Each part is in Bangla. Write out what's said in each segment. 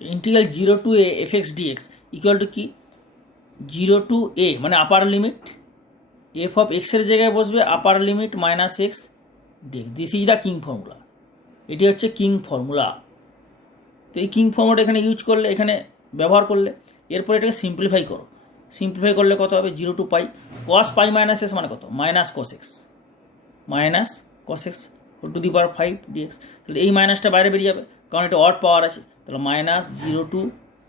Integral 0 to a fx dx equal two কি 0 to a মানে আপার লিমিট এফ অফ এক্সের জায়গায় বসবে upper limit minus X DX. This is the king formula. এটি হচ্ছে কিং ফর্মুলা। তো এই কিং ফর্মুলাটা এখানে ইউজ করলে, এখানে ব্যবহার করলে, এরপর এটাকে সিম্পলিফাই করো। সিম্পলিফাই করলে কত হবে 0 to pi cos pi minus X মানে কত minus cos X whole to the power 5 DX. তাহলে এই মাইনাসটা বাইরে বেরিয়ে যাবে কারণ এটা অড পাওয়ার আছে। তাহলে minus 0 to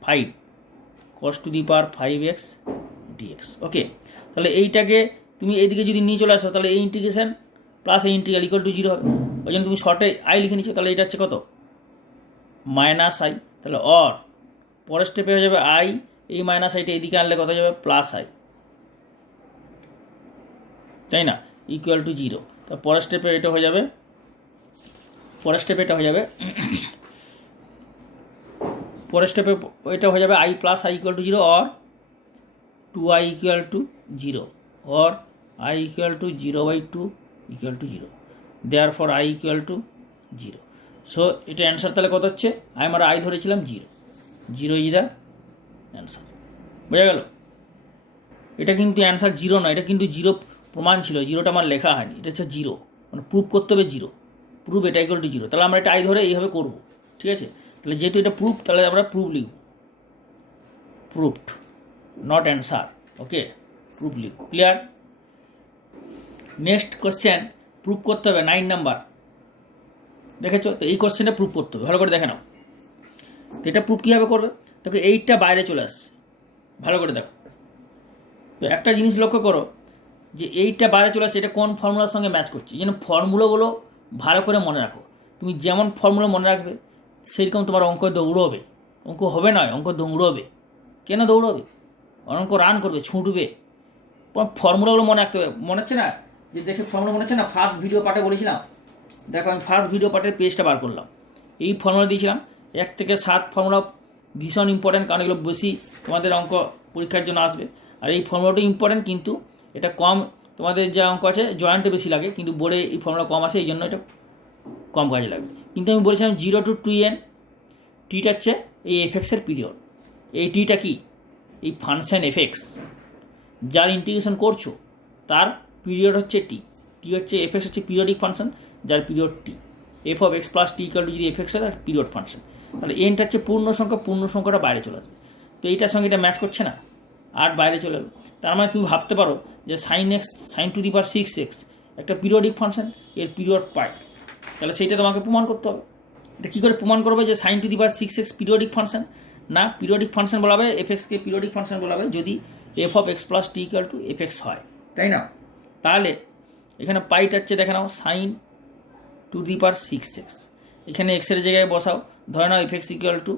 5 cos to the power 5x d x. Okay, তাহলে এইটাকে তুমি এইদিকে যদি নিয়ে চলে আসো তাহলে এই ইন্টিগ্রেশন প্লাস এই ইন্টিগ্রাল ইকুয়াল টু 0 হবে। ওই জন্য তুমি শর্টে আই লিখে নিচ্ছ। তাহলে এটা হচ্ছে কত মাইনাস আই। তাহলে অর পরের স্টেপে হয়ে যাবে আই, এই মাইনাস আইটা এইদিকে আনলে কত যাবে প্লাস আই, তাই না, ইকুয়াল টু 0। তো পরের স্টেপে এটা হয়ে যাবে, পরের স্টেপে এটা হয়ে যাবে I plus I equal to 0 or 2i equal to 0 or I equal to 0/2 equal to 0, therefore I equal to 0। So এটা অ্যান্সার তাহলে কত হচ্ছে, আমরা আই ধরেছিলাম 0 ইজ দ্য অ্যান্সার। বোঝা গেল? এটা কিন্তু অ্যান্সার 0 নয়, এটা কিন্তু 0 প্রমাণ ছিল, 0টা আমার লেখা হয়নি, এটা হচ্ছে 0 মানে প্রুভ করতে হবে 0, প্রুভ এটা ইকুয়াল টু 0। তাহলে আমরা এটা আই ধরে এইভাবে করব, ঠিক আছে। তাহলে যেহেতু এটা প্রুফ, তাহলে আমরা প্রুফ লিখব, proofed not answer. Okay, proof লিখব। ক্লিয়ার? নেক্সট কোশ্চেন প্রুফ করতে হবে 9 নাম্বার। দেখেছো তো, এই কোশ্চেনটা প্রুফ করতে হবে, ভালো করে দেখে নাও। তো এটা প্রুফ কীভাবে করবে, দেখো 8টা বাইরে চলে আসছে, ভালো করে দেখো। তো একটা জিনিস লক্ষ্য করো যে 8টা বাইরে চলে আসছে, এটা কোন ফর্মুলার সঙ্গে ম্যাচ করছে। যেন ফর্মুলাগুলো ভালো করে মনে রাখো। তুমি যেমন ফর্মুলা মনে রাখবে সেরকম তোমার অঙ্ক দৌড়বে, অঙ্ক হবে নয়, অঙ্ক দৌড়বে। কেন দৌড়বে? অঙ্ক রান করবে, ছুটবে। ফর্মুলাগুলো মনে রাখতে হবে। মনে হচ্ছে না যে দেখে ফর্মুলা মনে হচ্ছে না, ফার্স্ট ভিডিও পার্টে বলেছিলাম। দেখো আমি ফার্স্ট ভিডিও পার্টের পেজটা বার করলাম, এই ফর্মুলা দিয়েছিলাম 1 থেকে 7 ফর্মুলা ভীষণ ইম্পর্টেন্ট, কারণ এগুলো বেশি তোমাদের অঙ্ক পরীক্ষার জন্য আসবে। আর এই ফর্মুলাটা ইম্পর্টেন্ট, কিন্তু এটা কম, তোমাদের যা অঙ্ক আছে জয়েন্টে বেশি লাগে, কিন্তু বোর্ডে এই ফর্মুলা কম আসে, এই জন্য এটা কম কাজে লাগবে। কিন্তু আমি বলেছিলাম 0 to 2n, টিটা হচ্ছে এই এফএক্সের পিরিয়ড। এই টিটা কি, এই ফাংশন এফএক্স যার ইন্টিগ্রেশন করছো তার পিরিয়ড হচ্ছে টি হচ্ছে এফএক্স হচ্ছে পিরিয়ডিক ফাংশন যার period T. F of X plus T equal two যদি এফএক্স হয় তার পিরিয়ড ফাংশন। তাহলে এনটা হচ্ছে পূর্ণ সংখ্যাটা বাইরে চলে আসবে। তো এইটার সঙ্গে এটা ম্যাচ করছে না, 8 বাইরে চলে এলো। তার মানে তুমি ভাবতে পারো যে sine to the power 6x একটা পিরিয়ডিক ফাংশন, এর পিরিয়ড পাই। তাহলে সেইটা তোমাকে প্রমাণ করতে হবে। এটা কী করে প্রমাণ করবে যে sine to the power 6x periodic function? না, পিরিয়ডিক ফাংশন বলা হবে, এফএক্সকে পিরিয়ডিক ফাংশন বলা হবে যদি F of X plus T equal to FX হয়, তাই না? তাহলে এখানে পাইটা হচ্ছে দেখে নাও sign to the power 6x, এখানে এক্সের জায়গায় বসাও, ধরে নাও এফএক্স ইকুয়াল টু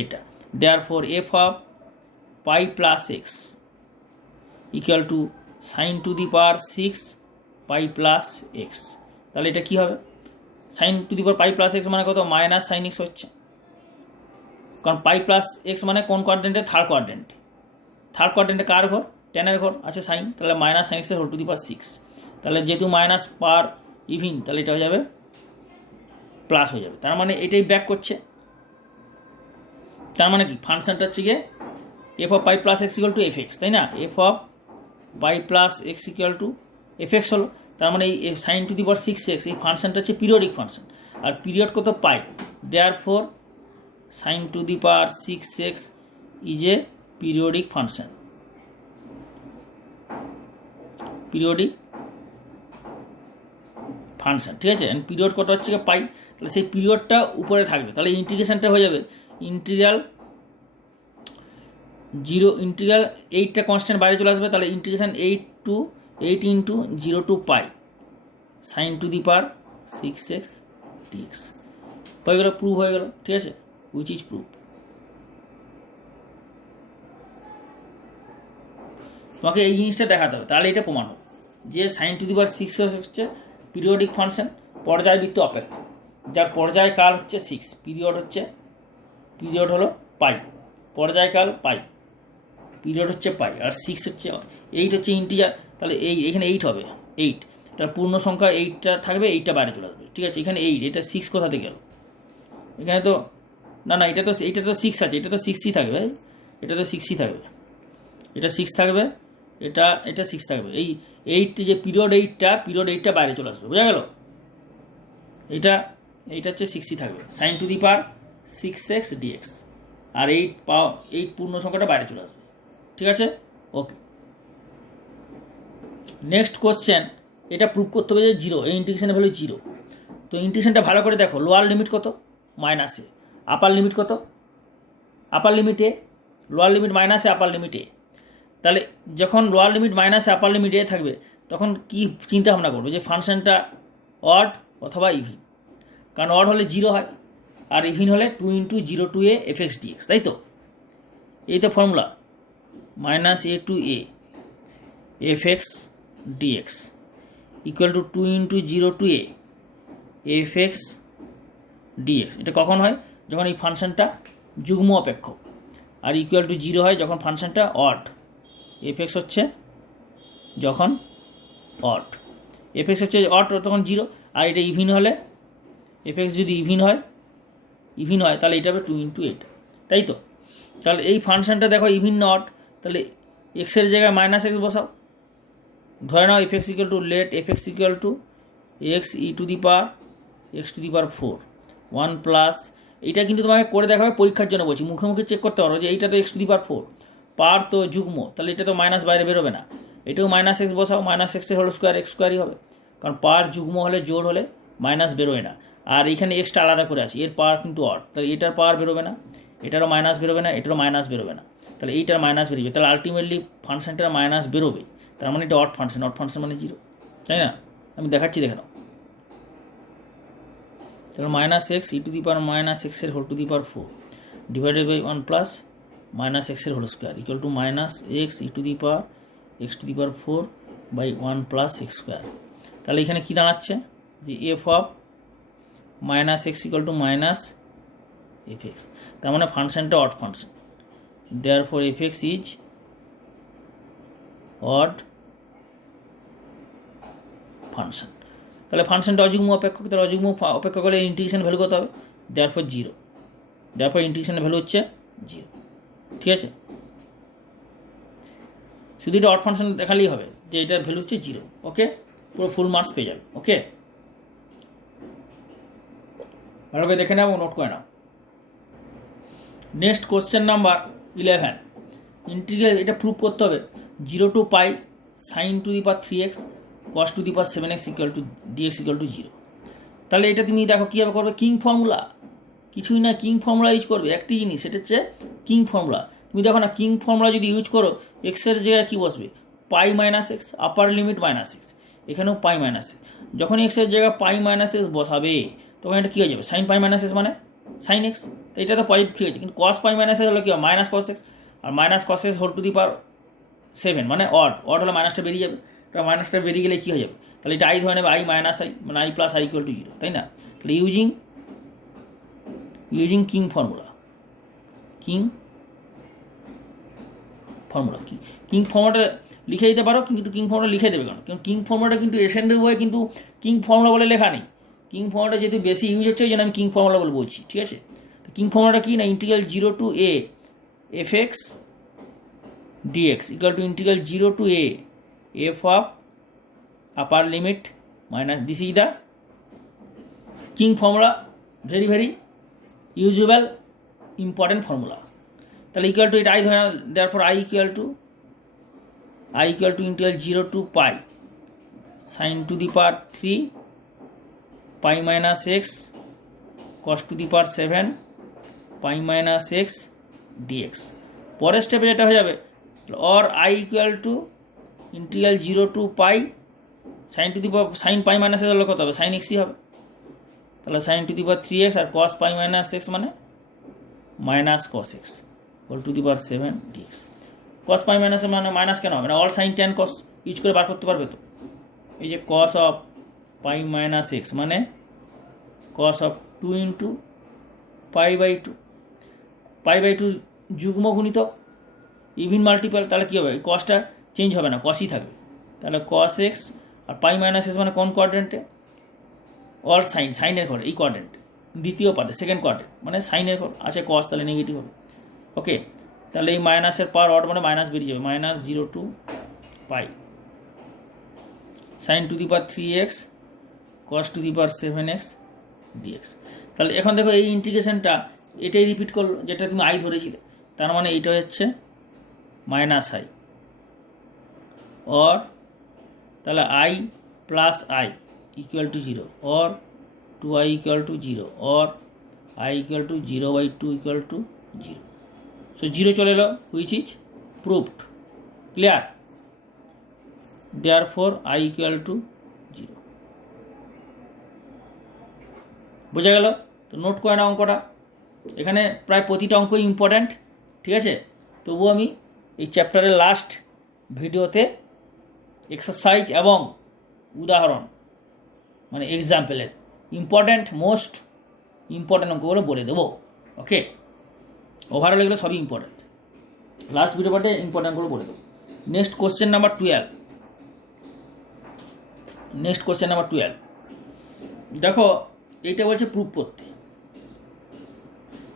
এটা, therefore f of pi plus x equal to sine to the power 6 pi plus x. তাহলে এটা কী হবে, sine to the power pi plus x মানে কত মাইনাস সাইন এক্স হচ্ছে, কারণ পাই প্লাস এক্স মানে কোন কোয়াড্রেন্টে, থার্ড কোয়াড্রেন্টে কার ঘর, 10-এর ঘর আছে সাইন, তাহলে মাইনাস সাইন এক্সের হোল টু দি পাওয়ার 6। তাহলে যেহেতু মাইনাস পার ইভিন, তাহলে এটা হয়ে যাবে প্লাস হয়ে যাবে। তার মানে এটাই ব্যাক করছে। তার মানে কি, ফাংশনটা হচ্ছে গিয়ে F of pi plus x equal to F x, তাই না? F of pi plus x equal to F x হলো। তার মানে এই sign to the power 6x এই ফাংশনটা হচ্ছে পিরিয়ডিক ফাংশন, আর পিরিয়ড কত pi, there four sine to the power 6x is a periodic function, ঠিক আছে। অ্যান্ড পিরিয়ড কত হচ্ছে পাই, তাহলে সেই পিরিয়ডটা উপরে থাকবে। তাহলে ইন্টিগ্রেশনটা হয়ে যাবে ইন্টিগ্রাল 8টা কনস্ট্যান্ট বাইরে চলে আসবে। তাহলে integration 8 into 0 to pi sine to the power 6x dx হয়ে গেল, প্রুভ হয়ে গেল, ঠিক আছে, উইচ ইজ প্রুভ। তোমাকে এই জিনিসটা দেখাতে হবে, তাহলে এটা প্রমাণ হবে যে sine to the power 6x হচ্ছে পিরিয়ডিক ফাংশন পর্যায়বৃত্ত অপেক্ষক, যার পর্যায়কাল হচ্ছে 6, পিরিয়ড হলো পাই, পর্যায়কাল পাই, পিরিয়ড হচ্ছে পাই, আর 6 হচ্ছে 8 হচ্ছে ইন্টিজার। তাহলে এইখানে 8 হবে, 8 তার পূর্ণ সংখ্যা 8টা থাকবে, 8টা বাইরে চলে আসবে, ঠিক আছে। এখানে 8, এটা 6 কোথা থেকে গেল, এখানে তো না না, এটা তো 6 আছে, এটা তো 6ই থাকবে, এটা তো 6ই থাকবে, এটা 6 থাকবে, এটা 6 থাকবে। এই 8 যে পিরিয়ড 8টা বাইরে চলে আসবে, বোঝা গেল? এইটা হচ্ছে 6ই থাকবে, sine to the power 6x dx, আর 8 পূর্ণ সংখ্যাটা বাইরে চলে আসবে। ঠিক আছে, ওকে। নেক্সট কোশ্চেন, এটা প্রুভ করতে হবে যে 0, এই ইন্টিগ্রেশনের ভ্যালু 0। তো ইন্টিগ্রেশনটা ভালো করে দেখো, লোয়ার লিমিট কত? -a, আপার লিমিট কত? আপার লিমিটে, লোয়ার লিমিট -a, আপার লিমিটে। তাহলে যখন lower limit -a, upper limit a থাকবে, তখন কি চিন্তা ভাবনা করবে যে ফাংশনটা অড অথবা ইভিন। কারণ অড হলে 0 হয়, আর ইভিন হলে 2 × 0 to a fx dx, তাই তো? এই তো formula, -a to a fx dx equal two 2 × 0 to a fx dx। এটা কখন হয়? যখন এই ফাংশনটা যুগ্ম অপেক্ষক, আর ইকুয়াল টু 0 হয় যখন ফাংশনটা অড। fx হচ্ছে যখন অড, fx হচ্ছে অড তখন 0, আর এটা ইভিন হলে, fx যদি ইভিন হয় তাহলে এটা হবে 2 × 8, তাই তো? তাহলে এই ফাংশনটা দেখো ইভিন না অড, তাহলে এক্সের জায়গায় -x বসাও। ধরে নাও fx equal to, let fx equal to x e to the power x to the power 4 1 plus, এইটা কিন্তু তোমাকে করে দেখা হবে পরীক্ষার জন্য বলছি, মুখে মুখে চেক করতে পারো যে এইটা তো x টু দি পাওয়ার 4, পাওয়ার তো যুগ্ম, তাহলে এটা তো মাইনাস বাইরে বেরোবে না, এটাও -x বসাও, -x এর হোল স্কোয়ার x স্কোয়ারই হবে, কারণ পাওয়ার যুগ্ম হলে জোড় হলে মাইনাস বেরোয় না। আর এখানে এক্সটা আলাদা করে আছে, এর পাওয়ার কিন্তু অড, তাহলে এটার পাওয়ার বেরোবে না, এটারও মাইনাস বেরোবে না, এটারও মাইনাস বেরোবে না, তাহলে এইটার মাইনাস বেরোবে, তাহলে আলটিমেটলি ফাংশনটার মাইনাস বেরোবে, তার মানে এটা অড ফাংশন মানে 0, তাই না? আমি দেখাচ্ছি, দেখে নাও। তাহলে -x e to the power -x এর whole to the power 4 divided by 1 plus -x এর whole square equal to -x e to the power x to the power 4 by 1 plus x square. তাহলে এখানে কী দাঁড়াচ্ছে যে f of -x equal to -fx, তার মানে ফাংশনটা odd function, therefore fx is odd function. তাহলে ফাংশনটা অযুগ্ম অপেক্ষক, তাহলে অযুগ্ম অপেক্ষক হলে ইন্টিগ্রেশন ভ্যালু কত হবে? দেয়ারফর 0, দেয়ারফর ইন্টিগ্রেশনের ভ্যালু হচ্ছে 0। ঠিক আছে, শুধু এটা অড ফাংশন দেখালেই হবে যে এটার ভ্যালু হচ্ছে 0। ওকে, পুরো ফুল মার্কস পেয়ে যাবে। ওকে, ভালো করে দেখে নাও এবং নোট করে নাও। নেক্সট কোশ্চেন নাম্বার 11, ইন্টিগ্রাল, এটা প্রুভ করতে হবে 0 to π sin to the power 3x cos two the power 7x equal to dx equal to 0। তাহলে এটা তুমি দেখো কীভাবে করবে, কিং ফর্মুলা, কিছুই না, কিং ফর্মুলা ইউজ করবে। একটি জিনিস, সেটা হচ্ছে কিং ফর্মুলা। তুমি দেখো না, কিং ফর্মুলা যদি ইউজ করো, এক্সের জায়গায় কী বসবে? π - x, আপার লিমিট -x, এখানেও π - x। যখন এক্সের জায়গায় π - x বসাবে, তখন এটা কী হয়ে যাবে? sin π - x মানে sin x, এটা তো পজিটিভ ঠিক আছে, কিন্তু cos π - x হলো কী হয়? -cos x, আর -cos x whole to the power 7 মানে অড হলে মাইনাসটা বেরিয়ে যাবে, মাইনাসটা বেরিয়ে গেলে কী হয়ে যাবে? তাহলে এটা i ধরে নেবে, i - i মানে i plus i equal to 0, তাই না? তাহলে ইউজিং কিং ফর্মুলা, কিং ফর্মুলাটা লিখে দিতে পারো, কিন্তু কিং ফর্মুলা লিখে দেবে কেন? কারণ কিং ফর্মুলাটা কিন্তু এসেন্ডের বইয়ে কিন্তু কিং ফর্মুলা বলে লেখা নেই। কিং ফর্মুলাটা যেহেতু বেশি ইউজ হচ্ছে, ওই জন্য আমি কিং ফর্মুলা বলে বলছি। ঠিক আছে, তো কিং ফর্মুলাটা কি না, integral 0 to a fx dx equal to integral 0 to a f of upper limit minus, this is the king formula, very very usable important formula। তাহলে ইকুয়াল টু এটা i ধরে নাও, therefore i equal to integral 0 to π sin to the power 3 π - x cos two the power 7 π - x dx। পরের স্টেপে যেটা হয়ে যাবে, or i equal to integral 0 to π sin to the power sin π - x হলে কত হবে? sin x হবে। তাহলে sin to the power 3x আর cos π - x মানে -cos x whole to the power 7 dx। cos π - মানে মাইনাস কেন হবে না? All sin tan cos use করে বার করতে পারবে তো। এই যে cos অফ π - x মানে cos অফ 2 × π/2, π/2 যুগ্ম গুণিতক, ইভিন মাল্টিপল, তাহলে কী হবে? কসটা চেঞ্জ হবে না, কসই থাকবে। তাহলে cos x আর π - x মানে কোন কোয়াড্রেন্টে? অল সাইনের ঘরে, এই কোয়াড্রেন্টে। দ্বিতীয় পার্টে, সেকেন্ড কোয়ার্টে, মানে সাইনের আছে কস, তাহলে নেগেটিভ হবে। ওকে, তাহলে এই মাইনাসের পাওয়ার অড মানে মাইনাস বেরিয়ে যাবে, -0 to π sin to the power 3x cos two the power 7x dx। তাহলে এখন দেখো এই ইন্টিগ্রেশনটা এটাই রিপিট করলো যেটা তুমি আই ধরেছিলে, তার মানে এইটা হচ্ছে -i, অর তাহলে i plus i equal to 0, or 2i equal to 0, or i equal to 0/2 equal to 0। So 0 চলে এলো, which is proved. Clear? Therefore i equal to 0। বোঝা গেল? তো নোট করে না অঙ্কটা, এখানে প্রায় প্রতিটা অঙ্কই ইম্পর্ট্যান্ট, ঠিক আছে? তবুও আমি এই চ্যাপ্টারের লাস্ট ভিডিওতে এক্সারসাইজ এবং উদাহরণ মানে এক্সাম্পলের মোস্ট ইম্পর্ট্যান্ট অঙ্কগুলো বলে দেবো। ওকে, ওভারঅল এগুলো সবই ইম্পর্ট্যান্ট, লাস্ট ভিডিও পার্টে ইম্পর্ট্যান্টগুলো বলে দেবো। Next question number 12। দেখো এইটা বলছে প্রুফ করতে।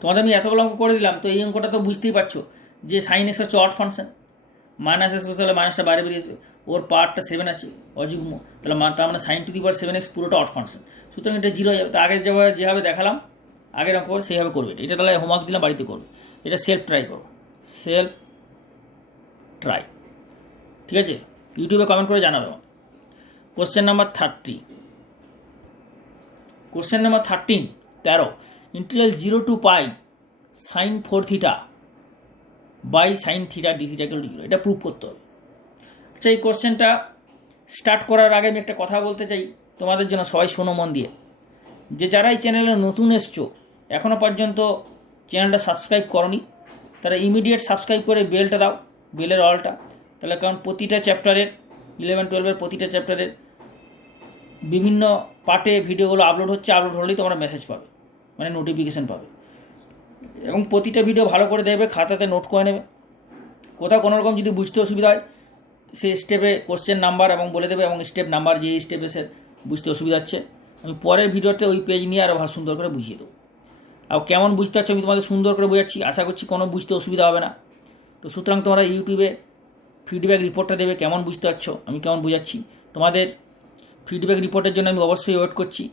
তোমাদের আমি এতগুলো অঙ্ক করে দিলাম, তো এই অঙ্কটা তো বুঝতেই পারছো যে সাইন এক্স হচ্ছে অড ফাংশন, মাইনাস এক্স বসে মাইনাসটা বাইরে বেরিয়ে আসবে, ওর পাওয়ারটা 7 আছে অযুগ্ম, তাহলে তার মানে sign to the power 7x পুরোটা অড ফাংশন, সুতরাং এটা 0 হয়ে যাবে। তো আগে যেভাবে দেখালাম আগের অঙ্ক সেইভাবে করবে। এটা তাহলে হোমওয়ার্ক দিলাম, বাড়িতে করবে। এটা সেলফ ট্রাই, ঠিক আছে? ইউটিউবে কমেন্ট করে জানাবে। Question number 13, 13 integral 0 to π sin 4θ by sin θ dθ equal to 0, এটা প্রুভ করতে হবে। আচ্ছা, এই কোশ্চেনটা স্টার্ট করার আগে আমি একটা কথা বলতে চাই তোমাদের জন্য, সবাই শোনো মন দিয়ে, যে যারা এই চ্যানেলে নতুন এসছো, এখনও পর্যন্ত চ্যানেলটা সাবস্ক্রাইব করনি, তারা ইমিডিয়েট সাবস্ক্রাইব করে বেলটা দাও, বেলের অলটা, তাহলে কারণ প্রতিটা চ্যাপ্টারের 11-12 প্রতিটা চ্যাপ্টারের বিভিন্ন পার্টে ভিডিওগুলো আপলোড হলেই তোমরা মেসেজ পাবে, মানে নোটিফিকেশান পাবে। এবং প্রতিটা ভিডিও ভালো করে দেখবে, খাতাতে নোট করে নেবে। কোথাও কোনো রকম যদি বুঝতে অসুবিধা হয় সেই স্টেপে কোশ্চেন নাম্বার এবং বলে দেবে, এবং স্টেপ নাম্বার যে স্টেপে সে বুঝতে অসুবিধা হচ্ছে আমি পরের ভিডিওতে ওই পেজ নিয়ে আরও ভালো সুন্দর করে বুঝিয়ে দেবো। আর কেমন বুঝতে পারছো আমি তোমাদের সুন্দর করে বোঝাচ্ছি, আশা করছি কোনো বুঝতে অসুবিধা হবে না। তো সুতরাং তোমরা ইউটিউবে ফিডব্যাক রিপোর্টটা দেবে, কেমন বুঝতে পারছো, আমি কেমন বোঝাচ্ছি। তোমাদের ফিডব্যাক রিপোর্টের জন্য আমি অবশ্যই ওয়েট করছি,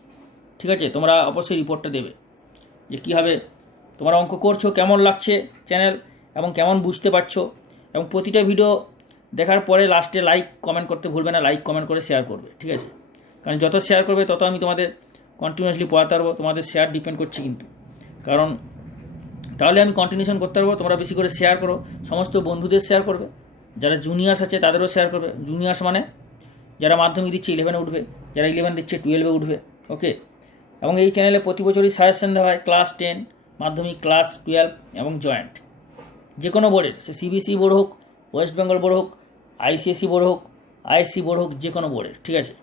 ঠিক আছে? তোমরা অবশ্যই রিপোর্টটা দেবে যে কীভাবে তোমরা অঙ্ক করছো, কেমন লাগছে চ্যানেল, এবং কেমন বুঝতে পারছো। এবং প্রতিটা ভিডিও দেখার পরে লাস্টে লাইক কমেন্ট করতে ভুলবে না, লাইক কমেন্ট করে শেয়ার করবে, ঠিক আছে? কারণ যত শেয়ার করবে তত আমি তোমাদের কন্টিনিউয়াসলি পড়াতে পারবো। তোমাদের শেয়ার ডিপেন্ড করছে কিন্তু, কারণ তাহলে আমি কন্টিনিউশন করতে পারবো। তোমরা বেশি করে শেয়ার করো, সমস্ত বন্ধুদের শেয়ার করবে, যারা জুনিয়ার্স আছে তাদেরও শেয়ার করবে। জুনিয়ার্স মানে যারা মাধ্যমিক দিচ্ছে 11-এ উঠবে, যারা 11 দিচ্ছে 12-এ উঠবে। ওকে, এবং এই চ্যানেলে প্রতি বছরই সাজেশন দেওয়া হয় ক্লাস 10, মাধ্যমিক, ক্লাস 12 এবং জয়েন্ট, যে কোনো বোর্ডের, সে সিবিএসই বোর্ড হোক, ওয়েস্ট বেঙ্গল বোর্ড হোক, আইসিএসসি বোর্ড হোক, আইএসসি বোর্ড হোক, যে কোনো বোর্ডের, ঠিক আছে?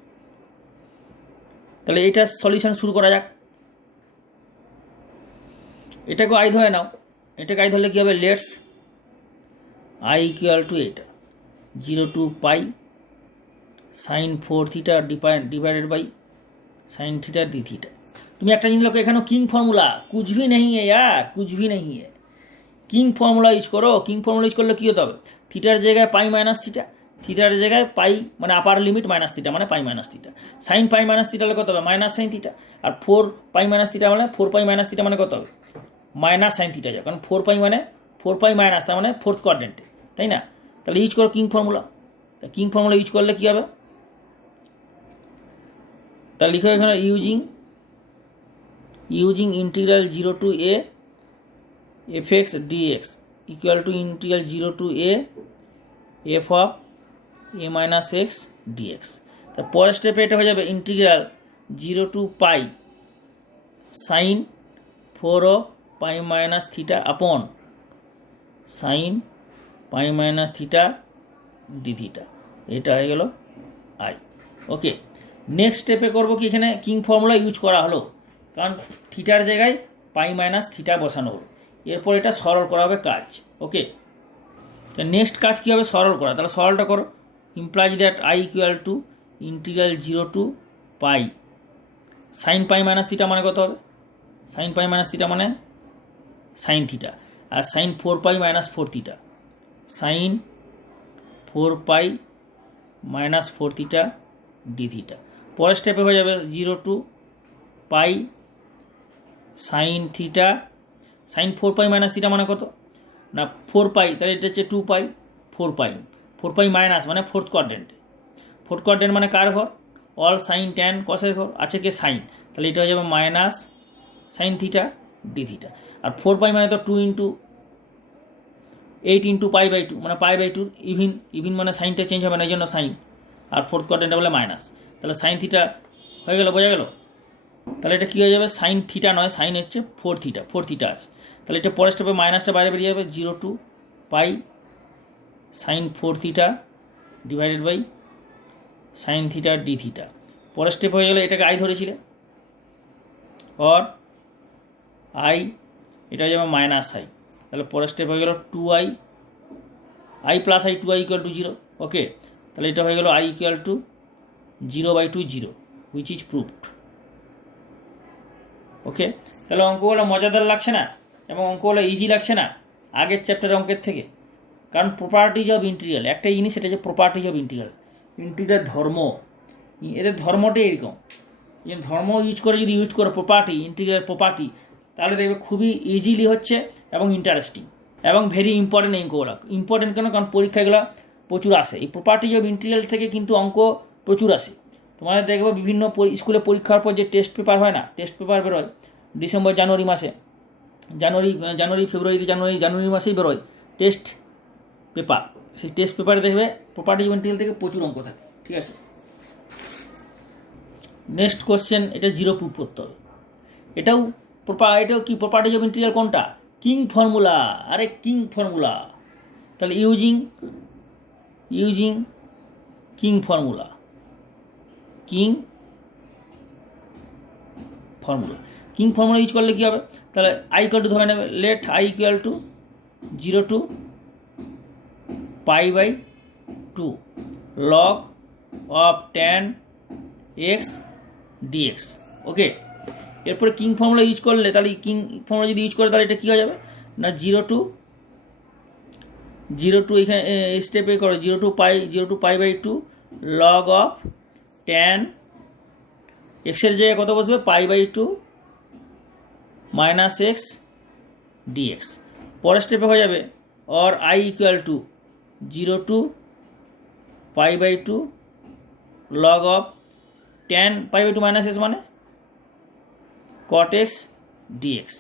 তাহলে এইটার সলিউশন শুরু করা যাক। এটাকে আই ধরে নাও, এটাকে আই ধরলে কী হবে, লেটস আই ইকুয়াল টু এটা 0 to π sin 4θ divided by sin θ dθ। তুমি একটা জিনিস লোক, এখানেও কিং ফর্মুলা কুছ ভি নেই কুছ ভি নেই কিং ফর্মুলা ইউজ করো। কিং ফর্মুলা ইউজ করলে কী হতে হবে, থিটার জায়গায় পাই মাইনাস থিটা, থিটার জায়গায় পাই মানে আপার লিমিট মাইনাস থিটা মানে pi minus theta, sine pi minus theta হলে কত হবে, মাইনাস সাইন থিটা। আর 4 পাই মাইনাস থিটা মানে 4 পাই মাইনাস থিটা মানে কত হবে, মাইনাস সাইন থিটা যাবে, কারণ 4 পাই মানে 4 পাই মাইনাস, তার মানে ফোর্থ কোয়াড্রেন্টে, তাই না? তাহলে ইউজ করো king formula. King formula use করলে কী হবে, তাহলে লিখো এখানে using integral 0 to a fx dx equal to integral 0 to a f of a minus x dx। তার পরের স্টেপে এটা হয়ে যাবে integral 0 to π sine 4 of pi minus theta upon sine pi minus theta D theta, এটা হয়ে গেল আই। ওকে, নেক্সট স্টেপে করবো কি, এখানে কিং ফর্মুলা ইউজ করা হলো, কারণ থিটার জায়গায় পাই মাইনাস থিটা বসানো হলো। এরপর এটা সরল করা হবে কাজ। ওকে, নেক্সট কাজ কী হবে, সরল করা। তাহলে সরলটা করো, implies that I equal to integral 0 to π sine pi minus theta মানে কত হবে, সাইন পাই মাইনাস থিটা মানে সাইন থিটা, আর sine 4 pi minus 4 theta, sine 4 pi minus 4 theta D theta. পরের স্টেপে হয়ে যাবে 0 to pi sine theta, sine 4 pi minus theta মানে কত না 4 পাই, তাহলে এটা হচ্ছে 2 পাই, 4 পাই মাইনাস মানে ফোর্থ কোয়াড্রেন্ট মানে কার ঘর, অল সাইন ট্যান কসের ঘর, আছে কে সাইন, তাহলে এটা হয়ে যাবে minus sine theta D theta. আর 4 পাই মানে তো 2 ইন্টু 8 ইন্টু পাই/2 মানে পাই/2 ইভিন মানে সাইনটা চেঞ্জ হবে না, এই জন্য সাইন, আর ফোর্থ কোয়াড্রেন্টে বলে মাইনাস, তাহলে সাইন থিটা হয়ে গেল, বোঝা গেল। তাহলে এটা কী হয়ে যাবে, সাইন থিটা নয়, সাইন হচ্ছে 4 থিটা আছে, তাহলে এটা পরের স্টেপে মাইনাসটা বাইরে বেরিয়ে যাবে, 0 to pi sine 4 theta divided by sine theta D theta. পরের স্টেপ হয়ে গেলে এটাকে আই ধরেছিলে, অর আই, এটা হয়ে যাবে মাইনাস আই, তাহলে পরের স্টেপ হয়ে গেল 2i, I plus I 2i equal to 0, okay. তাহলে এটা হয়ে গেল I equal to 0/2 0, which is proved, okay. তাহলে অঙ্কগুলো মজাদার লাগছে না এবং অঙ্কগুলো ইজি লাগছে না আগের চ্যাপ্টারের অঙ্কের থেকে, কারণ প্রপার্টিজ অফ ইন্টিগ্রাল একটা জিনিস, সেটা হচ্ছে প্রপার্টিজ অফ ইন্টিগ্রাল ধর্ম, এদের ধর্মটাই এরকম, যে ধর্ম ইউজ করে প্রপার্টি, ইন্টিগ্রাল প্রপার্টি, তাহলে দেখবে খুবই ইজিলি হচ্ছে এবং ইন্টারেস্টিং এবং ভেরি ইম্পর্টেন্ট। এই অঙ্কগুলো ইম্পর্টেন্ট কেন, কারণ পরীক্ষাগুলো প্রচুর আসে, এই প্রপার্টিজ অফ ইন্টিগ্রাল থেকে কিন্তু অঙ্ক প্রচুর আসে। তোমাদের দেখবে বিভিন্ন স্কুলে পরীক্ষার পর যে টেস্ট পেপার হয় না, টেস্ট পেপার বেরোয় ডিসেম্বর জানুয়ারি মাসে, জানুয়ারি মাসেই বেরোয় টেস্ট পেপার, সেই টেস্ট পেপারে দেখবে প্রপার্টিজ অফ ইন্টিগ্রাল থেকে প্রচুর অঙ্ক থাকে, ঠিক আছে। নেক্সট কোশ্চেন, এটা 0 প্রুফ করতে হবে, এটাও কি প্রপার্টিজ অফ ইন্টিগ্রাল কোনটা, কিং ফর্মুলা, আরে কিং ফর্মুলা, তাহলে ইউজিং কিং ফর্মুলা ইউজ করলে কী হবে, তাহলে আই ইকুয়াল টু ধরে নেবে, let I equal to 0 to পাই/2 log of tan X d x, okay. এরপরে কিং ফর্মুলা ইউজ করলে, তাহলে কিং ফর্মুলা যদি ইউজ করে তাহলে এটা কী হয়ে যাবে না 0 টু এখানে স্টেপে করো 0 টু পাই/2 লগ অফ ট্যান এক্সের জায়গায় কত বসবে, পাই/2 মাইনাস এক্স ডিএক্স। পরের স্টেপে হয়ে যাবে or I equal to 0 to পাই/2 লগ অফ ট্যান পাই/2 মাইনাস এক্স মানে কট এক্স ডিএক্স,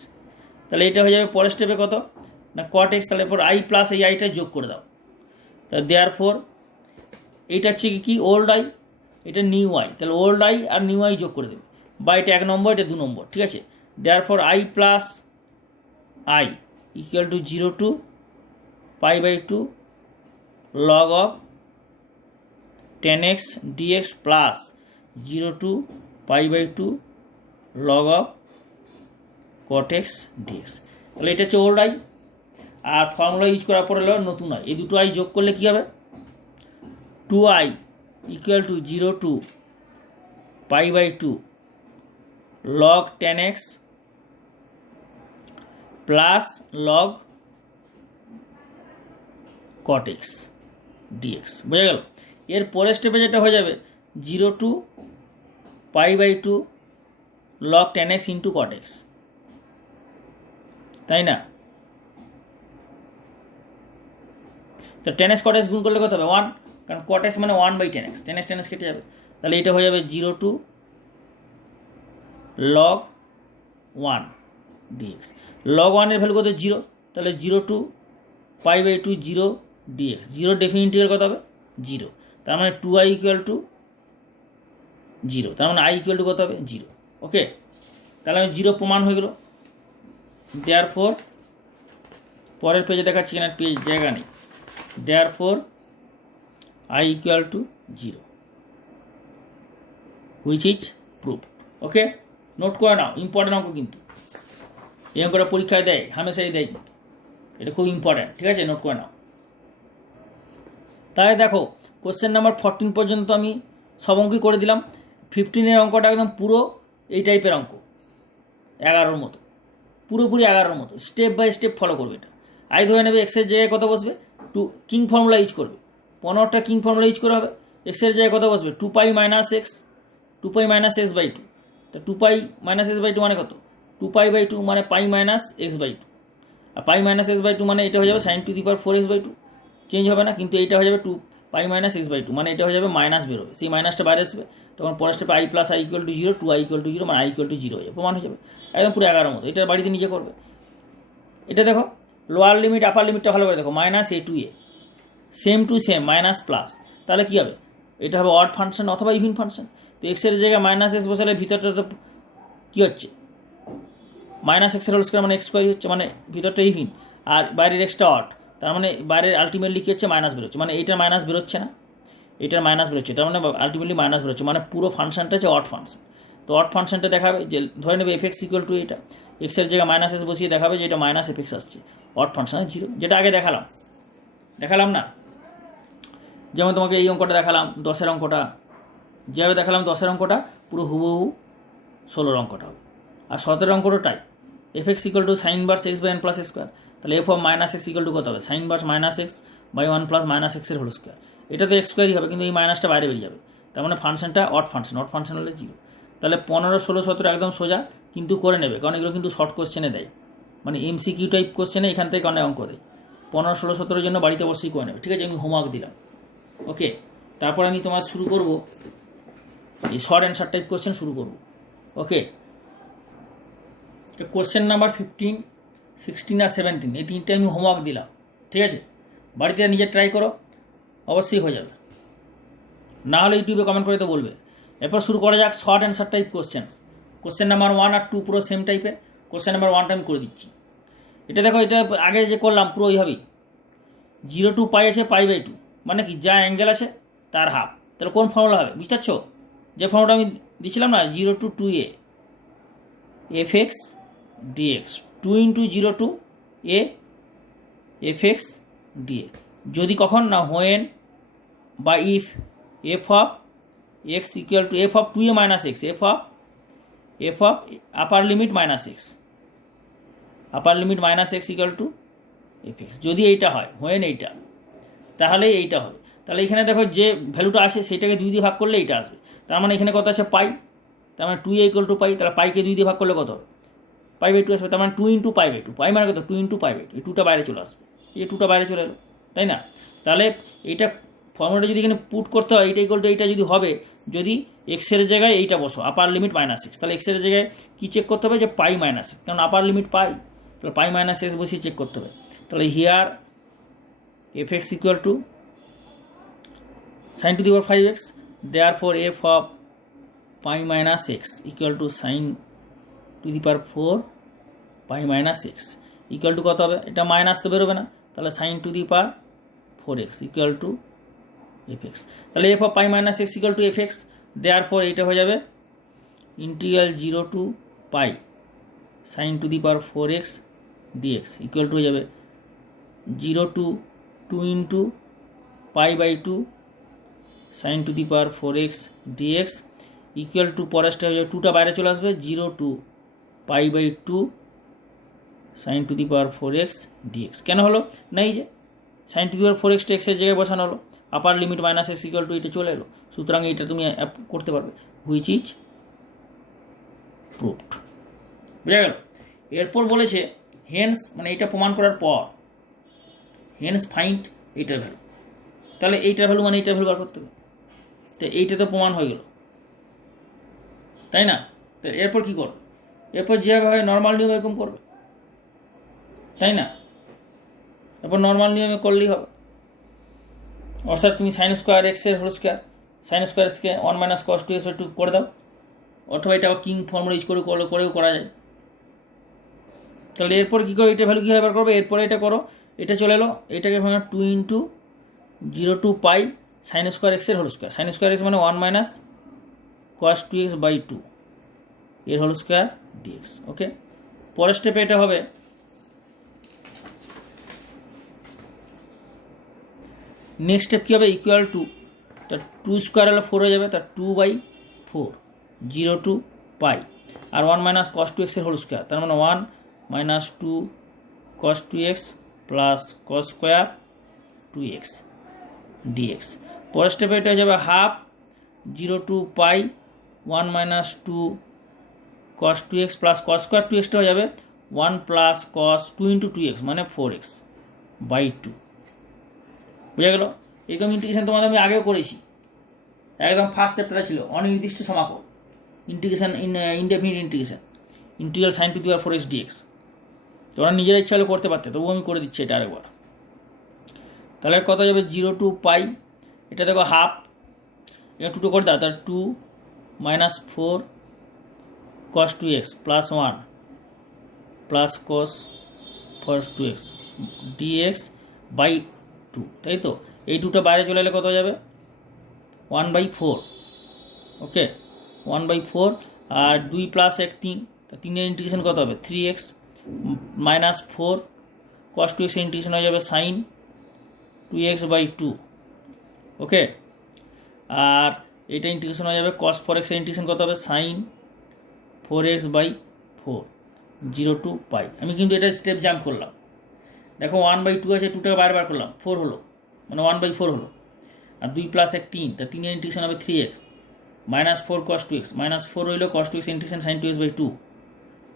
তাহলে এটা হয়ে যাবে পরের স্টেপে কত না কট এক্স, তাহলে এরপর আই প্লাস এই আইটা যোগ করে দাও, তাহলে দেয়ারফর এইটা হচ্ছে কি ওল্ড আই, এটা নিউ আই, তাহলে ওল্ড আই আর নিউ আই যোগ করে দেবে, বা এটা 1 নম্বর, এটা 2 নম্বর, ঠিক আছে। Therefore I plus I equal to 0 to পাই/2 log of 10x dx plus 0 to পাই/2 log of cot x dx, তাহলে এটা হচ্ছে ওল্ড আই, আর ফর্মুলা ইউজ করার পরে হলো নতুন আই, এই দুটো আই যোগ করলে কী হবে 2i ইকুয়াল টু 0 টু পাই/2 log 10x plus log cot x dx, বোঝা গেল। এর পরের স্টেপে যেটা হয়ে যাবে 0 টু পাই/2 log 10x into cot x, তাই না, তো 10x cot x গুণ করলে কত হবে 1, কারণ cot x মানে 1/10x, 10x কেটে যাবে, তাহলে এটা হয়ে যাবে 0 টু লগ 1 dx, লগ 1 এর ভ্যালু কত 0, তাহলে 0 টু পাই/2 0 dx, 0 ডেফিনিট ইন্টিগ্রাল কত হবে 0, তার মানে 2i ইকুয়াল টু 0, তার মানে i ইকুয়াল টু কত হবে 0, ওকে। তাহলে আমি 0 প্রমাণ হয়ে গেল। দেয়ারফর পরের পেজে দেখাচ্ছি কিনা, পেজ জায়গা নেই, therefore i equal to 0 which is proof, okay. Note করে নাও, ইম্পর্টেন্ট অঙ্ক কিন্তু, এই অঙ্কটা পরীক্ষায় দেয়, হামেশাই দেয় কিন্তু, এটা খুব ইম্পর্ট্যান্ট, ঠিক আছে, নোট করে নাও। তাহলে দেখো কোশ্চেন নাম্বার 14 পর্যন্ত আমি সব অঙ্কই করে দিলাম, 15-এর অঙ্কটা একদম পুরো এই টাইপের অঙ্ক, 11-র মতো, পুরোপুরি 11-র মতো, স্টেপ বাই স্টেপ ফলো করবে এটা। আই ধরে নেবে এক্সের জায়গায় কত বসবে, টু কিং ফর্মুলা ইউজ করবে, 15টা কিং ফর্মুলা ইউজ করা হবে। এক্সের জায়গায় কত বসবে, 2π minus X, 2π minus X by 2, তো 2π মাইনাস এক্স বাই 2 মানে কত, 2π বাই 2 মানে পাই মাইনাস এক্স বাই 2, আর পাই মাইনাস এক্স বাই 2 মানে এটা হয়ে যাবে sine to the power 4x by 2, change হবে না, কিন্তু এইটা হয়ে যাবে 2π মাইনাস এক্স বাই 2, মানে এটা হয়ে যাবে মাইনাস বেরোবে, সেই মাইনাসটা বাইরে আসবে, তখন পরের স্টেপে I plus I equal to 0, 2i equal to 0, মানে আই ইকুয়াল টু 0 হয়ে যাবে, প্রমাণ হয়ে যাবে একদম পুরো 11-র মতো। এটা বাড়িতে নিজে করবে। এটা দেখো লোয়ার লিমিট আপার লিমিটটা ভালো করে দেখো, minus A to A, same to same minus plus, তাহলে কী হবে, এটা হবে অড ফাংশন অথবা ইভিন ফাংশন। তো এক্সের জায়গায় মাইনাস এক্স বসালে ভিতরটা তো কী হচ্ছে, মাইনাস এক্সের হোল স্কোয়ার মানে এক্স স্কোয়ার হচ্ছে, মানে ভিতরটা ইভিন, আর বাইরের এক্সটা অড, তার মানে বাইরের আলটিমেটলি কী হচ্ছে, মাইনাস বেরোচ্ছে, মানে এইটার মাইনাস বেরোচ্ছে না, এটার মাইনাস বেরোচ্ছে, তার মানে আলটিমেটলি মাইনাস বেরোচ্ছে, মানে পুরো ফাংশনটা হচ্ছে অড ফাংশন। তো অড ফাংশনটা দেখাবে যে ধরে নেবে এফ এক্স ইকুয়াল টু এটা, এক্সের জায়গায় মাইনাস এক্স বসিয়ে দেখাবে যে এটা মাইনাস এফ এক্স আসছে, অড ফাংশন 0, যেটা আগে দেখালাম না, যেমন তোমাকে এই অঙ্কটা দেখালাম 10-এর অঙ্কটা, যেভাবে দেখালাম 10-এর অঙ্কটা পুরো হুবহু 16-র অঙ্কটা হবে, আর 17-এর অঙ্কটাই F X equal to sine inverse X by N plus X square, তাহলে F of minus X equal to কত হবে, sine inverse minus X by 1 plus minus এক্সের হোল স্কোয়ার, এটা তো এক্স স্কোয়ারই হবে, কিন্তু এই মাইনাসটা বাইরে বেরিয়ে যাবে, তার মানে ফাংশনটা অড ফাংশন হলে 0। তাহলে 15, 16, 17 একদম সোজা, কিন্তু করে নেবে, কারণ এগুলো কিন্তু শর্ট কোশ্চেনে দেয়, মানে এমসিকিউ টাইপ কোশ্চেনে এখান থেকে অনেক অঙ্ক দেয়। 15, 16, 17-এর জন্য বাড়িতে অবশ্যই করে নেবে, ঠিক আছে, আমি হোমওয়ার্ক দিলাম। ওকে, তারপর আমি তোমার শুরু করব এই শর্ট অ্যান্সার টাইপ কোশ্চেন শুরু করব। ওকে, কোশ্চেন নাম্বার 15, 16 আর 17 এই তিনটে আমি হোমওয়ার্ক দিলাম, ঠিক আছে, বাড়িতে নিজে ট্রাই করো, অবশ্যই হয়ে যাবে, না হলে ইউটিউবে কমেন্ট করে তো বলবে। এরপর শুরু করা যাক short answer type question. Question number 1 আর 2 পুরো সেম টাইপের। কোশ্চেন নাম্বার 1টা আমি করে দিচ্ছি। এটা দেখো, এটা আগে যে করলাম পুরো ওইভাবেই, 0 টু পাই আছে পাই বাই 2, মানে কি যা অ্যাঙ্গেল আছে তার হাফ, তাহলে কোন ফর্মুলা হবে বুঝতে পারছো, যে ফর্মুলাটা আমি দিচ্ছিলাম না, 0 to 2a F X DX, 2 into 0 to A F X DX, যদি কখন না হোয়েন বা if F of X equal to F of 2a minus X, F of upper limit minus X, upper limit minus X equal to F X, যদি এইটা হয় হোয়েন এইটা, তাহলে এইটা হবে। তাহলে এখানে দেখো যে ভ্যালুটা আসে সেটাকে 2 দিয়ে ভাগ করলে এইটা আসবে, তার মানে এখানে কত আছে পাই, তার মানে 2a ইকুয়াল টু পাই, তাহলে পাইকে 2 দিয়ে ভাগ করলে কত হবে, পাই বাই 2 আসবে, তার মানে 2 ইন্টু পাই বাই 2, পাই মানে কত 2 ইন্টু পাই বাই 2, এই 2টা বাইরে চলে আসবে, এই 2টা বাইরে চলে এলো, তাই না। তাহলে এইটা ফর্মুলাটা যদি এখানে পুট করতে হয়, এইটা ইকুয়াল টু এইটা যদি হবে, যদি এক্সের জায়গায় এইটা বসো আপার লিমিট মাইনাস এক্স, তাহলে এক্সের জায়গায় কী চেক করতে হবে, যে পাই মাইনাস এক্স, কারণ আপার লিমিট পাই, তাহলে পাই মাইনাস এক্স বসিয়ে চেক করতে হবে। তাহলে here F X equal to sine to the power 5x, therefore f of pi minus x equal to sin to the power 4 pi minus x equal to কত হবে, এটা মাইনাস তো বেরোবে না, তাহলে sin to the power 4x equal to fx, তাহলে f of pi minus x equal to fx, therefore এইটা হয়ে যাবে integral 0 to pi sin to the power 4x dx equal to হয়ে যাবে 0 to 2 into pi by 2 sin to the power 4x dx equal to পরের স্টেপ, 2টা বাইরে চলে আসবে, 0 to pi by 2 sin to the power 4x dx, কেন হলো না, এই যে sin to the power 4x এক্সের জায়গায় বসানো হলো, আপার limit minus X equal to এটা চলে এলো, সুতরাং এইটা তুমি করতে পারবে, হুইচ ইজ প্রুভড, বুঝা গেল। এরপর বলেছে হেন্স, মানে এইটা প্রমাণ করার পর হেন্স ফাইন্ড এইটার ভ্যালু, তাহলে এইটার ভ্যালু মানে এইটার ভ্যালু বার করতে হবে, তো এইটা তো প্রমাণ হয়ে গেল, তাই না। তো এরপর কী করবে, এরপর যেভাবে হয় নর্মাল নিয়ম এরকম করবে, তাই না, এরপর নর্মাল নিয়মে করলেই হবে, অর্থাৎ তুমি সাইন স্কোয়ার এক্সের হোল স্কোয়ার, সাইন স্কোয়ার এক্সকে 1 মাইনাস কস 2x/2 করে দাও, অথবা এটা কিং ফর্মুলা ইউজ করেও করা যায়। তাহলে এরপর কী করো, এটা ভ্যালু কীভাবে বার করবে, এরপরে এটা করো, এটা চলে এলো, এটাকে 2 into 0 to pi sine square এক্সের whole square, sine square X মানে 1 মাইনাস cos 2x/2 এর হোল স্কোয়ার ডিএক্স। ওকে, পরের স্টেপে এটা হবে নেক্সট স্টেপ কী হবে, ইকুয়াল টু, তার 2 স্কোয়ার হলে 4 হয়ে যাবে, তার 2/4 0 টু পাই, আর 1 মাইনাস কস টু এক্সের হোল স্কোয়ার, তার মানে 1 minus 2 cos two X plus cos square 2x d x. পরের স্টেপে এটা হয়ে যাবে half 0 to pi 1 minus 2 cos two X plus cos square 2xটা হয়ে যাবে 1 প্লাস কস 2 ইন্টু 2x মানে 4x বাই 2। বুঝা গেল? এরকম ইন্টিগ্রেশন তোমাদের আমি আগেও করেছি, একদম ফার্স্ট চ্যাপ্টারে ছিল অনির্দিষ্ট সমাকল, integration indefinite integration, integral sine to the power 4x d x. তোমরা নিজেরা ইচ্ছা হলে করতে পারতে, তবুও আমি করে দিচ্ছি এটা আরেকবার। তাহলে কত যাবে 0 টু পাই, এটা দেখো হাফ, এটা 2 করে দাও, তার 2 minus 4 cos 2x plus 1 plus cos 2x DX by 2, তাই তো? এই 2টা বাইরে চলে এলে কত যাবে 1/4। ওকে, 1/4 আর 2 প্লাস 1 3, তা 3-এর ইন্টিগ্রেশন কত হবে 3x মাইনাস 4 কস 2x এর ইন্টিগ্রেশন হয়ে যাবে সাইন 2x বাই 2। ওকে, আর এটা ইন্টিগ্রেশন হয়ে যাবে কস 4x এর ইন্টিগ্রেশন কত হবে সাইন 4x বাই 4 0 টু পাই। আমি কিন্তু এটা স্টেপ জাম্প করলাম, দেখো 1/2 আছে, 2টাকে বার করলাম, 4 হলো, মানে 1/4 হলো, আর 2 প্লাস 1 3, তা 3-এর ইন্টিগ্রেশন হবে 3x minus 4 cos 2x, minus 4 হইলো cos 2x integration sine 2x by 2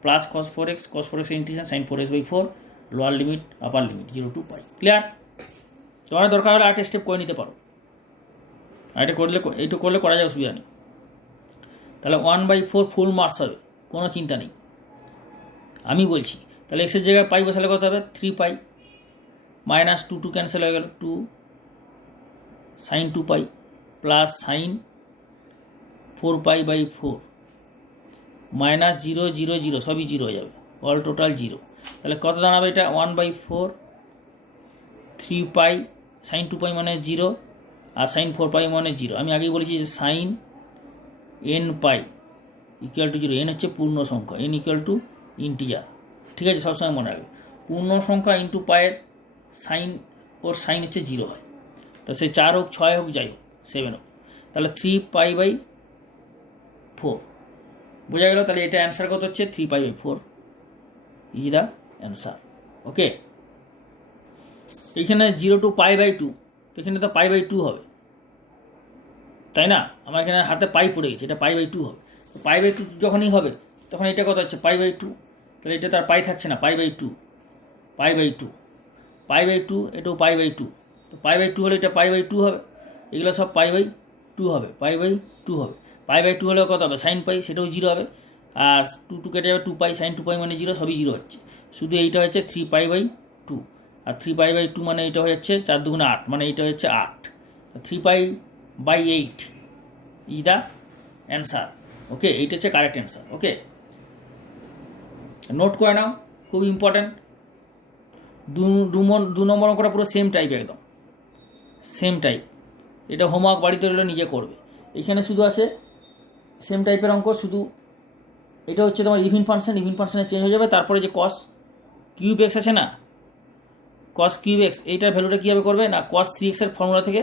plus cos 4x এর integration sine 4x by 4 lower limit upper limit 0 to pi. Clear? তোমার দরকার হলে আরেকটা স্টেপ করে নিতে পারো, আর এটা করলে এইটা করলে করা যায়, অসুবিধা নেই। তাহলে 1/4 ফুল মার্কস হবে, কোনো চিন্তা নেই, আমি বলছি। তাহলে এক্সের জায়গায় পাই বসালে কত হবে 3 পাই মাইনাস 2 ক্যান্সেল হয়ে গেল 2 sine 2 pi plus sine 4 pi by 4 minus 0 0 0 সবই 0 হয়ে যাবে, অল টোটাল 0। তাহলে কত দাঁড়াবে এটা 1/4 3 পাই সাইন 2 পাই মানে 0 আর সাইন 4 পাই মানে 0। আমি আগেই বলেছি যে sine n pi equal to 0, n হচ্ছে পূর্ণ সংখ্যা, n ইকুয়াল টু ইন্টিজার, ঠিক আছে? সবসময় মনে রাখবে পূর্ণ সংখ্যা ইন্টু পায়ের সাইন, ওর সাইন হচ্ছে 0 হয়, তা সে 4 হোক 6 হোক যাই হোক 7 হোক, তাহলে 3 পাই বাই 4 বোঝা গেল? তাহলে এটা অ্যান্সার কত হচ্ছে 3 pi by 4 is the answer. Okay, এইখানে 0 টু পাই বাই 2, তো এখানে তো পাই বাই 2 হবে, তাই না? আমার এখানে হাতে পাই পড়ে গেছে, এটা পাই বাই 2 হবে। তো পাই বাই 2 যখনই হবে তখন এটা কত হচ্ছে পাই বাই 2, তাহলে এটা তো আর পাই থাকছে না, pi by 2 pi by 2 pi by 2, এটাও পাই বাই 2, তো পাই বাই 2 হলে এটা পাই বাই 2 হবে, এগুলো সব পাই বাই 2 হবে, পাই বাই 2 হবে। পাই বাই 2 হলেও কত হবে সাইন পাই, সেটাও 0 হবে, আর 2 কেটে যাবে 2 পাই, সাইন 2 পাই মানে 0, সবই 0 হচ্ছে। শুধু এইটা হচ্ছে 3 pi by 2, R 3 pi by 2 মানে এইটা হচ্ছে 4 2 8, মানে এইটা হচ্ছে 8, 3 pi by 8 is the answer. Okay, এইটা হচ্ছে কারেক্ট অ্যান্সার। ওকে, নোট করে নাও, খুব ইম্পর্ট্যান্ট। 2 নম্বর অঙ্কটা পুরো সেম টাইপ, একদম সেম টাইপ। এটা হোমওয়ার্ক বাড়িতে রইলে নিজে করবে। এখানে শুধু আছে সেম টাইপের অঙ্ক, শুধু এটা হচ্ছে তোমার ইভিন ফাংশন, ইভিন ফাংশনে চেঞ্জ হয়ে যাবে। তারপরে যে কস কিউব এক্স আছে না, কস কিউব এক্স, এইটার ভ্যালুটা কীভাবে করবে না, কস 3x এর ফর্মুলা থেকে,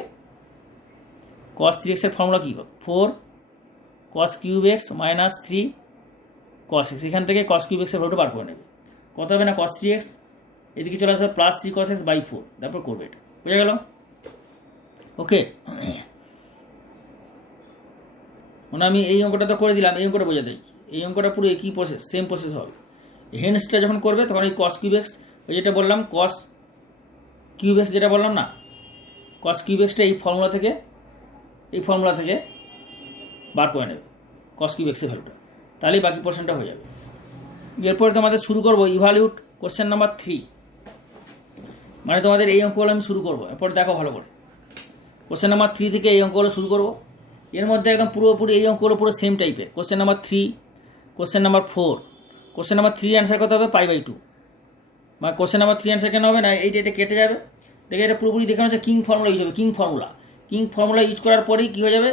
কস 3x এর ফর্মুলা কী হবে 4 cos cube x minus 3 cos x, এখান থেকে কস কিউব এক্সের ভ্যালুটা বার করে নেবে। কত হবে না কস 3x, এদিকে চলে আসবে প্লাস 3 কস এক্স বাই 4, তারপর করবে। এটা বুঝে গেল? ওকে, মানে আমি এই অঙ্কটা তো করে দিলাম, এই অঙ্কটা বোঝাতে চাইছি। এই অঙ্কটা পুরো একই প্রসেস, সেম প্রসেস হবে। হেন্সটা যখন করবে তখন এই কস কিউব এক্স, ওই যেটা বললাম কস কিউব এক্স, যেটা বললাম না, কস কিউব এক্সটা এই ফর্মুলা থেকে বার করে নেবে কস কিউব এক্সের ভ্যালুটা, তাহলেই বাকি পোর্শনটা হয়ে যাবে। এরপরে তোমাদের শুরু করবো ইভালিউট কোশ্চেন নাম্বার 3, মানে তোমাদের এই অঙ্কগুলো আমি শুরু করবো। এরপর দেখো ভালো করে, কোশ্চেন নাম্বার 3 থেকে এই অঙ্কগুলো শুরু করবো। এর মধ্যে একদম পুরোপুরি এই অঙ্কগুলো পুরো সেম টাইপের। Question number 3, question number 4, question number 3 answer কত হবে পাই বাই 2, মানে কোশ্চেন নাম্বার 3 অ্যান্সার কেন হবে না, এইটা কেটে যাবে। দেখে এটা পুরোপুরি দেখানো হচ্ছে কিং ফর্মুলা ইউজ হবে। কিং ফর্মুলা ইউজ করার পরেই কী হয়ে যাবে,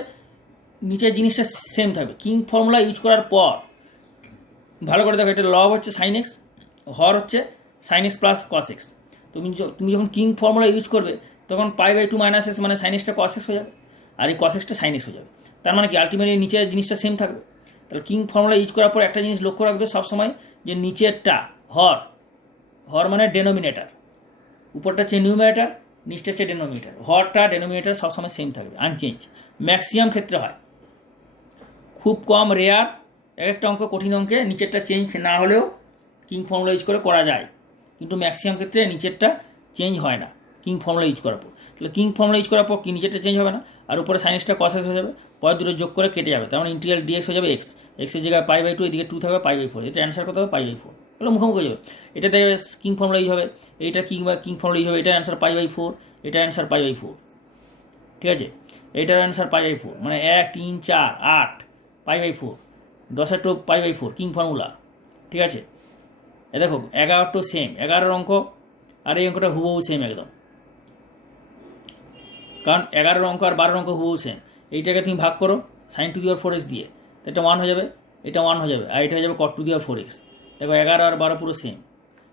নিচের জিনিসটা সেম থাকবে। কিং ফর্মুলা ইউজ করার পর ভালো করে দেখো, এটা লব হচ্ছে সাইন এক্স, হর হচ্ছে sine X plus cos X. তুমি যখন কিং ফর্মুলা ইউজ করবে তখন পাই বাই 2 মাইনাস এক্স মানে সাইন এক্সটা কস এক্স হয়ে যাবে, আর এই কস এক্সটা সাইন এক্স হয়ে যাবে। তার মানে কি আলটিমেটলি নিচের জিনিসটা সেম থাকবে। তাহলে কিং ফর্মুলা ইউজ করার পর একটা জিনিস লক্ষ্য রাখবে সবসময়, যে নিচেরটা হর মানে ডেনোমিনেটার, উপরটা হচ্ছে নিউমিনেটার, নিচটা হচ্ছে ডেনোমিনেটার। হরটা ডেনোমিনেটার সবসময় সেম থাকবে, আনচেঞ্জ। ম্যাক্সিমাম ক্ষেত্রে হয়, খুব কম রেয়ার এক একটা অঙ্ক, কঠিন অঙ্কে নিচেরটা চেঞ্জ না হলেও কিং ফর্মুলা ইউজ করে করা যায়, কিন্তু ম্যাক্সিমাম ক্ষেত্রে নিচেরটা চেঞ্জ হয় না কিং ফর্মুলা ইউজ করার পর। তাহলে কিং ফর্মুলা ইউজ করার পর কি নিচেরটা চেঞ্জ হবে না, আর উপরে সাইন্সটা কস হয়ে যাবে, পরের দুটো যোগ করে কেটে যাবে, তার মানে ইন্টিগ্রাল ডিএক্স হয়ে যাবে এক্স, এক্সের জায়গায় π/2, এদিকে 2 থাকবে π/4, এটা অ্যান্সার কত হবে π/4, তাহলে মুখোমুখি হয়ে যাবে। এটাতে কিং ফর্মুলা ইউজ হবে, এইটা কিং ফর্মুলা ইউজ হবে, এটা অ্যান্সার π/4, এটা অ্যান্সার π/4, ঠিক আছে। এইটার অ্যান্সার π/4, মানে 1 3 4 8 π/4, 10 টো π/4 কিং ফর্মুলা, ঠিক আছে। এ দেখো 11 সেম, 11 অঙ্ক আর এই অঙ্কটা হুবহু সেম একদম, কারণ 11 অঙ্ক আর 12 অঙ্ক হুবহু সেম। এইটাকে তুমি ভাগ করো sin2⁴x দিয়ে, এটা 1 হয়ে যাবে, এটা 1 হয়ে যাবে, আর এটা হয়ে যাবে cot2⁴x। দেখো 11 আর 12 পুরো সেম,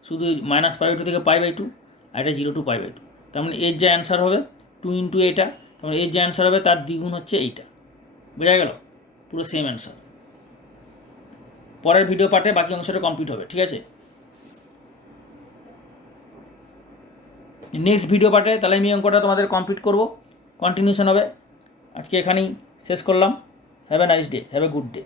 শুধু -π/2 থেকে π/2, আর এটা 0 to π/2। তার মানে এর যে অ্যান্সার হবে 2 ইন্টু এটা, তার মানে এর যে অ্যান্সার হবে তার দ্বিগুণ হচ্ছে এইটা, বোঝা গেল? পুরো সেম অ্যান্সার। পরের ভিডিও পার্টে বাকি অংশটা কমপ্লিট হবে, ঠিক আছে। নেক্সট ভিডিও পার্টে তাহলে আমি অঙ্কটা তোমাদের কমপ্লিট করব, কন্টিনিউশন হবে। আজকে এখানেই শেষ করলাম। Have a nice day, have a good day.